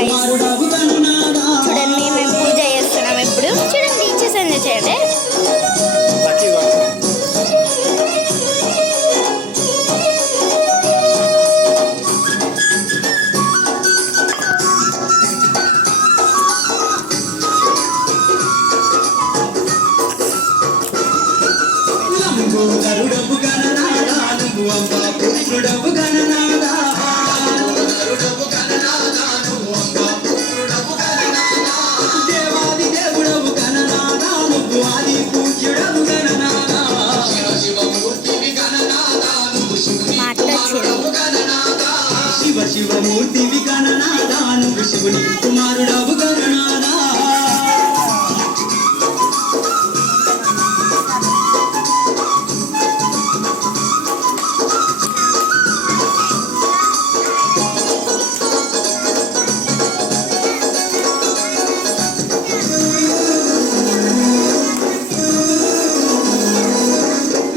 Guys, చూడండి మేము పూజ చేస్తున్నాం ఇప్పుడు. చూడండి టీచర్స్ ఎంజాయ్ చేయండి. శివమూర్తివి గణనాథ నువ్వు శివుని కుమారుడవు గణనాథ.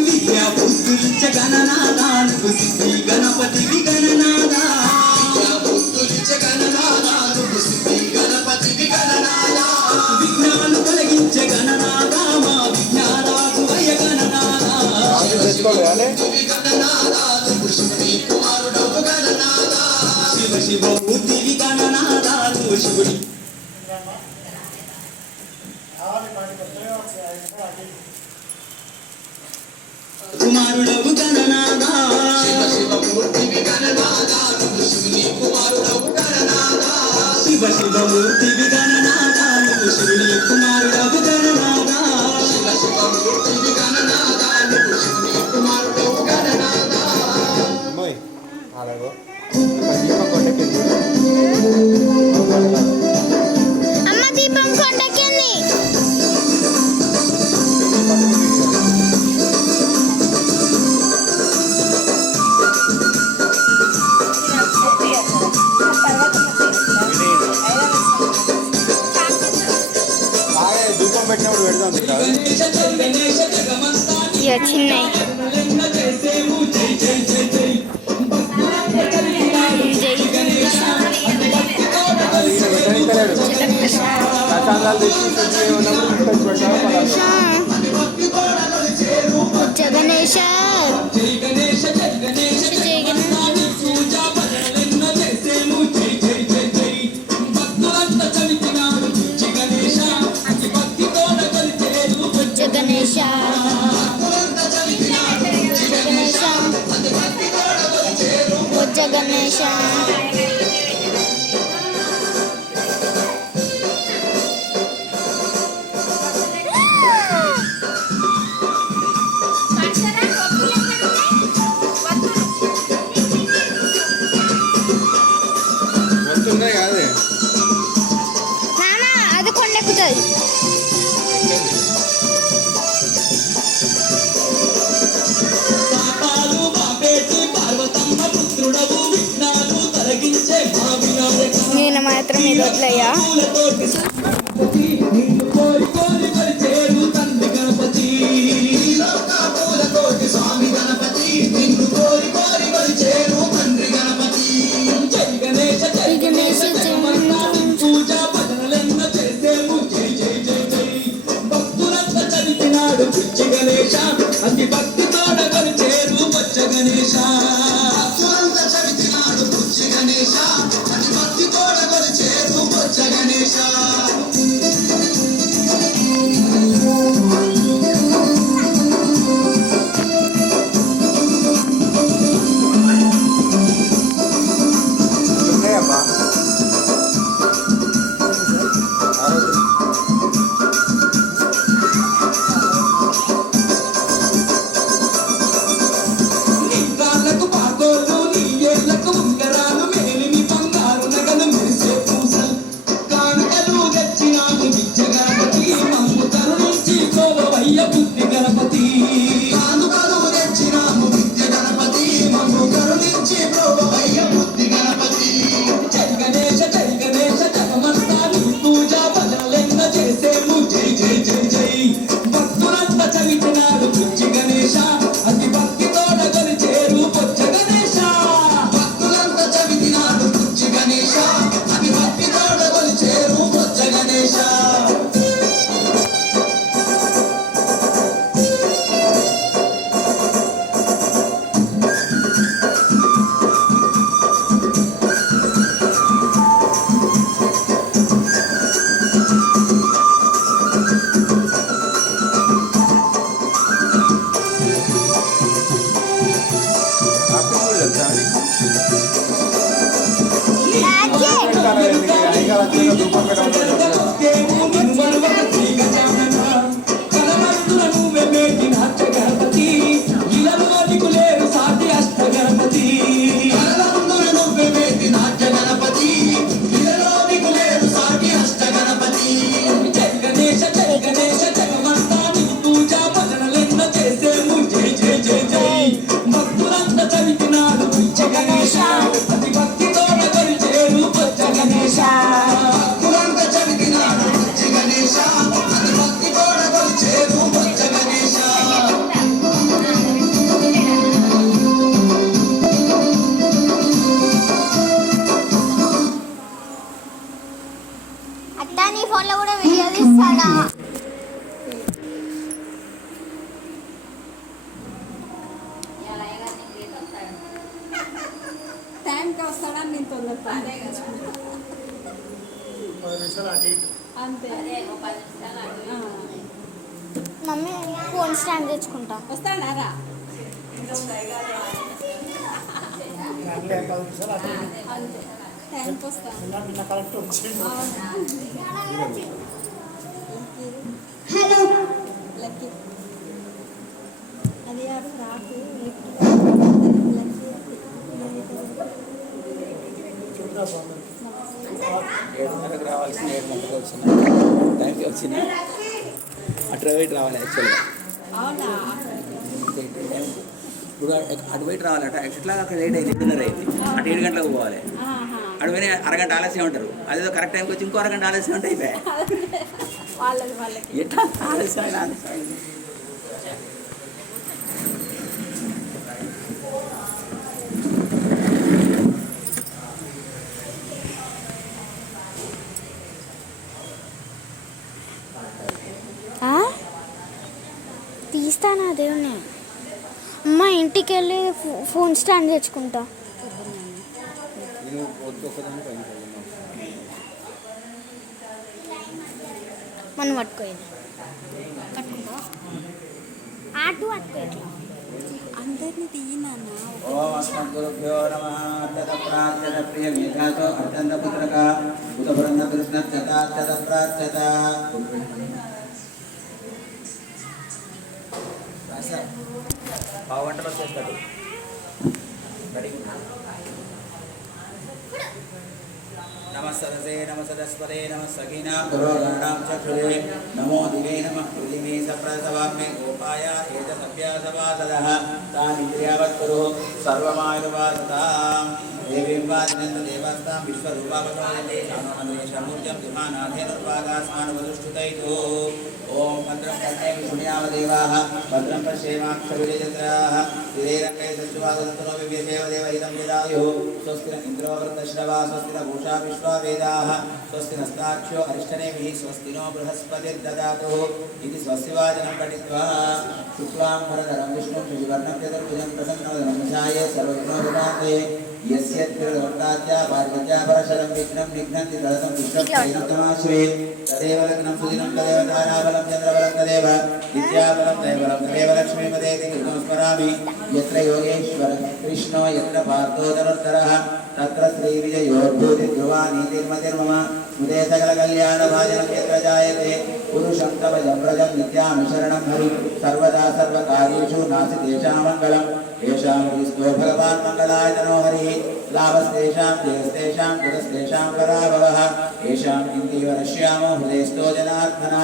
విద్యా పుత్రులిచ్చ గణనాథ నువ్వు సిద్ధి గణపతివి గణనాథ. విఘ్నాలు కలిగించే గణనాథ మా విఘ్నారాకు అయ గణనాథ. శివ శివమూర్తివి గణనాథ నువ్వు శివుడి కుమారుడవు గణనాథ. శివమూర్తివి గణనాథ నువ్వు శివుని కుమారుడవు గణనాథ. శివ శివమూర్తివి గణనాథ నువ్వు శివుని కుమారుడవు గణనాథ. శివమూర్తివి గణనాథ నువ్వు శివుని కుమారుడవు గణనాథ. అమ్మ దీపం కొండెక్కింది. ధూపం పెట్టినప్పుడు పెడదాం. ఇక చిన్నవి జగనేశ గణేశ కాదే నానా అది కొండెక్కుతుంది. నేను మాత్రం ఈ రోజులయ్యా అతి భక్తి తోడగలు చేరు వచ్చ గణేశ. గణేశ అతి భక్తి తోడగలు చేరు వచ్చ గణేశ. నీ ఫోన్లో కూడా వీడియో తీస్తానా? టైంకి వస్తాడని నేను తొందరగా అంతే. మమ్మీ ఫోన్ స్టాండ్ తెచ్చుకుంటా. వస్తాడా రా? అంతే టైంకి వస్తాను. హలో లక్కీ అది ఆడు రాకు లక్కీ 7:30కి రావాల్సిన 7:30కి వచ్చిన టైంకి వచ్చిన అటు బయట రావాలి యాక్చువల్గా. అవునా? ఇప్పుడు అటు బయట రావాలట. ఎట్లా అక్కడ లేట్ అయింది, 7:30 అయింది. అటు 7 గంటలకు పోవాలి. అటు పోయిన అరగంట ఆలస్యం ఉంటారు. అదేదో కరెక్ట్ టైంకి వచ్చి ఇంకో అరగంట ఆలస్యం ఉంటే అయిపోయాయి. వాళ్ళకి ఎట్లా ఆలస్యం తీస్తానా దేవుని? అమ్మ ఇంటికి వెళ్ళి ఫోన్ స్టాండ్ తెచ్చుకుంటా. మనం పట్టుకోయింది పట్టుకుంటా ఆటు పట్టుకోవాలి. అందరినీ తీయనన్న. ఓం అస్మద్గురుభ్యో నమః. అత్యత ప్రార్థన ప్రియ మేధాతో అత్యంత పుత్రక ఉదబృంద కృష్ణ అత్యత ప్రార్థత పావు గంటలో వచ్చేస్తాడు. నమస్సరసే నమసరస్వరే నమస్సఖీనా పురోగణాం చక్షురే నమో దివే నమః పృథివీ సప్రసవాగ్నే గోపాయ ఏతసభ్యాసవాసదః తానింద్రియావత్కురు సర్వమాయుర్వాసతాం దేవీం వాదినంత దేవస్తాం విశ్వరూపావతారయతే శానోమద్రేషమూర్త్యం దిమానాథేనుర్వాగాస్మానువదుష్టుతైతో ఓం భద్రం కర్ణే విష్ణుయావదేవాః భద్రం పశ్యేమాక్షవిజేంద్రాः శ్రీరంగే సత్యవాదనతనో వివేదేవ దేవ ఇదం విదాయుః స్వస్తి ఇంద్రో వృద్ధశ్రవా స్వస్తి భూషా విశ్వవేదాః స్వస్తి నస్తాక్షో అరిష్టనేమిః స్వస్తి నో బృహస్పతిర్దదాతు ఇది స్వస్తివాచనం పఠిత్వా శుక్లాంబరధరం విష్ణుం శశివర్ణం చతుర్భుజం ప్రసన్నవదనం ధ్యాయేత్ సర్వవిఘ్నోపశాంతయే యస్యత్రివర్తాద్యా పార్వత్యా పరశరం విఘ్నం నిఘ్నంతి సదతం విశ్వక్షేణతమాశ్రే తదేవ లగ్నం సుదినం తదేవ తారాబలం చంద్రబలం తదేవ విద్యాబలం దైవబలం తదేవ లక్ష్మీపదేతి కృతమస్మరామి యత్ర యోగేశ్వర కృష్ణో యత్ర పార్థో ధనుర్ధరః తత్ర శ్రీవిజయోర్భూతి ధ్రువా నీతిర్మతిర్మమ స్మృతే సకల కళ్యాణ భాజనం యత్ర జాయతే పురుషం తవ జవ్రజం నిత్యామి శరణం హరి సర్వదా సర్వకార్యేషు నాసి తేషాం మంగళం ఏషాం క్రీస్తో భగవాన్ మంగళాయతనో హరి లాభస్తేషాం జయస్తేషాం జగస్తేషాం పరాభవః ఏషాం ఇందీవరశ్యామో హృదయస్థో జనార్దన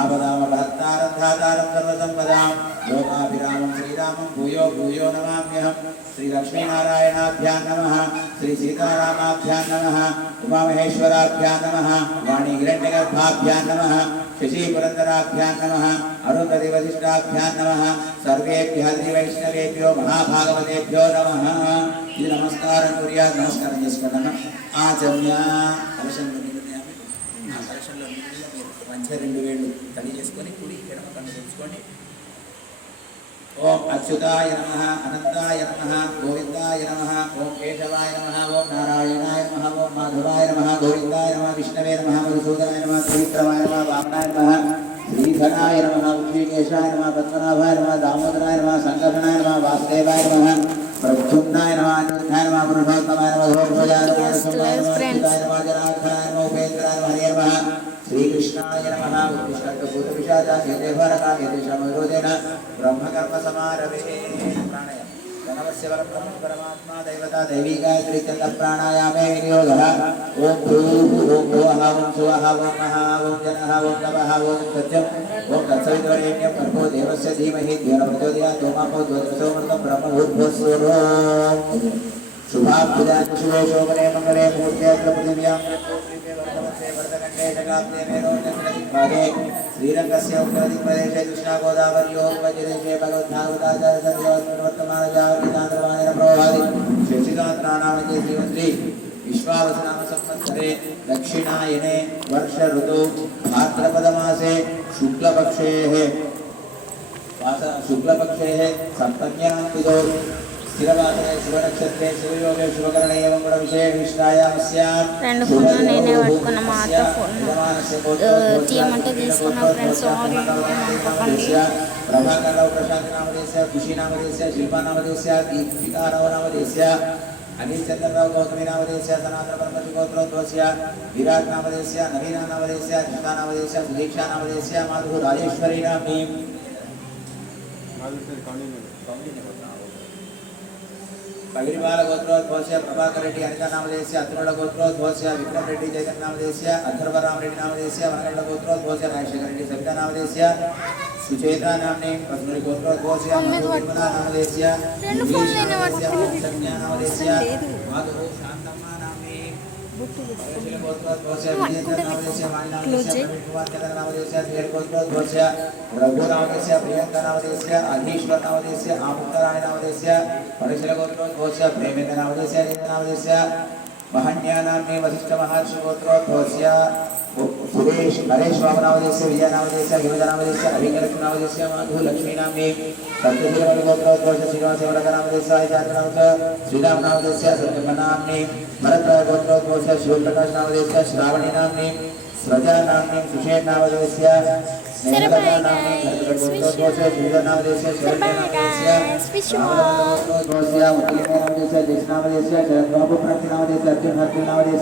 ఆపదామపహత్తారం ధాతారం సర్వసంపదాం లోకాభిరామం శ్రీరామం భూయో భూయో నమామ్యహం శ్రీలక్ష్మీనారాయణాభ్యాం నమః శ్రీ సీతారామాభ్యాం నమః ఉమామహేశ్వరాభ్యాం నమః వాణీ హిరణ్యగర్భాభ్యాం నమః శశీపురందరాభ్యాం నమః అరుంధతివశిష్టాభ్యాం నమః సర్వేభ్యः శ్రీవైష్ణవేభ్యో మహాభాగవతేభ్యో నమః. ఇది నమస్కారం కుర్యాత్. నమస్కారం చేసుకున్నాను. ఆచమ్య కలశంలో నీళ్ళు ఆ కలశంలో నీళ్ళు మీరు మంచిగా 2 వేళ్ళు తడి చేసుకొని కుడి ఎడమ కన్ను తెచ్చుకోండి. ఓం అచ్యుతాయ నమః అనంతాయ నమః గోవిందాయ నమః ఓం కేశవాయ నమః ఓం నారాయణాయ నమః ఓం మాధవాయ నమః గోవిందాయ నమః విష్ణవే నమః మధుసూదనాయ నమః త్రివిక్రమాయ నమః వామనాయ నమః శ్రీధరాయ నమః ఋషికేశాయ నమః పద్మనాభాయ నమః దామోదరాయ నమః సంకర్షణాయ నమః వాసుదేవాయ నమః ప్రద్యుమ్నాయ నమః అనిరుద్ధాయ నమః పురుషోత్తమాయ నమః ఘోషయాయ నమః సుమాయ నమః జనార్దనాయ నమః ఉపేంద్రాయ నమః హరే నమః శ్రీకృష్ణాయ నమః ఉత్తిష్టభూతవిషాదాయ దేవరకాయ దేశమరోదేన బ్రహ్మకర్మ సమారభే ప్రాణాయామ గణవస్య వరబ్రహ్మ పరమాత్మా దైవతా దైవీ గాయత్రీ చంద ప్రాణాయామే వినియోగః ఓం భూః ఓం భువః ఓం సువః ఓం మహా ఓం జనః ఓం తపః ఓం సత్యం ఓం తత్సవితుర్వరేణ్యం భర్గో దేవస్య ధీమహి ధియో ప్రచోదయాత్ ఓమాపో జ్యోతిషోమృతం బ్రహ్మభూర్భువస్సువరోం శుభాభ్యుదాయ శుభే శోభనే మంగళే మూర్త్యత్ర పృథివ్యాం శ్రీరంగస్య ఉత్తరదిక్ప్రదేశే కృష్ణా గోదావర్యో ఉపజలేశే భగవద్భాగవతాచార్య వర్తమాన ప్రవహాది శశిగాత్రాణామధ్య శ్రీమంత్రి विश्वावसनाम संवत्सरे दक्षिणायने वर्ष ऋतु भाद्रपदमासे शुक्लपक्षेः सप्तम्यां तिथौ स्थिरवासरे शुभनक्षत्रे शिवयोगे शुभकरणे एवं गुणविशेषविष्टायामस्यां రెండు ఫోన్లు నేనే పట్టుకున్న మా అత్త ఫోన్ తీయమంటే తీసుకున్నా ఫ్రెండ్స్ प्रभाकरराव प्रशांत नामदेस्य खुशी नामदेस्य शिल्पा नामदेस्य दीपिकाराव नामदेस्य अनिल चंद्रराव गौतमी नामदेस्य सनातन परमति गोत्रोद्भवस्य विराट नामदेस्य नवीना नामदेस्य ऋषिता नामदेस्य सुदीक्षा नामदेस्य माधु राजेश्वरी नाम्नी पगिरिवाल गोत्रोद्भवस्य प्रभाकर रेड्डी अनिता नामदेस्य अत्रुल गोत्रोद्भवस्य विक्रम रेड्डी जगन नामदेस्य अथर्वराम रेड्डी नामदेस्य वनगंड गोत्रोद्भवस्य राजशेखर रेड्डी सविता नामदेस्य सुचेता नामने पद्मनि गोत्रोद्भवस्य मधुविमला नामदेस्य संज्ञा नामदेस्य माधु शांतम्मा नामने पगशिल गोत्रोद्भवस्य विजेता नामदेस्य वाणी नामदेस्य कुमार चंद्र नामदेस्य धेर गोत्रोद्भवस्य रघु नामदेस्य प्रियंका नामदेस्य अधीश्वर नामदेस्य आमुक्ताराणी नामदेस्य पगशिल गोत्रोद्भवस्य प्रेमेन्द्र नामदेस्य अनिल नामदेस्य महन्या नामने वशिष्ठ महर्षि गोत्रोद्भवस्य सुरेश नरेश बाबू नामदेस्य विजय नामदेस्य हिमजा नामदेस्य अभिकलक्ष्मी नामदेस्य माधु लक्ष्मी नामने सत्यशील गोत्रोद्भवस्य श्रीनिवास वरद नामदेस्य आचार्य नामदेस्य श्रीराम नामदेस्य सत्यम नामने भरतराय गोत्रोद्भवस्य शिवप्रकाश नामदेस्य श्रावणी नामने स्रजा नामने सुषेण नामदेस्य स्नेहलता नामने गोत्रोद्भवस्य श्रीधर नामदेस्य शरण्य नामदेस्य गोत्रोद्भवस्य मुकुलिका नामदेस्य देश नामदेस्य शरद बाबू प्रति नामदेस्य अर्जुन हर्षि नामदेस्य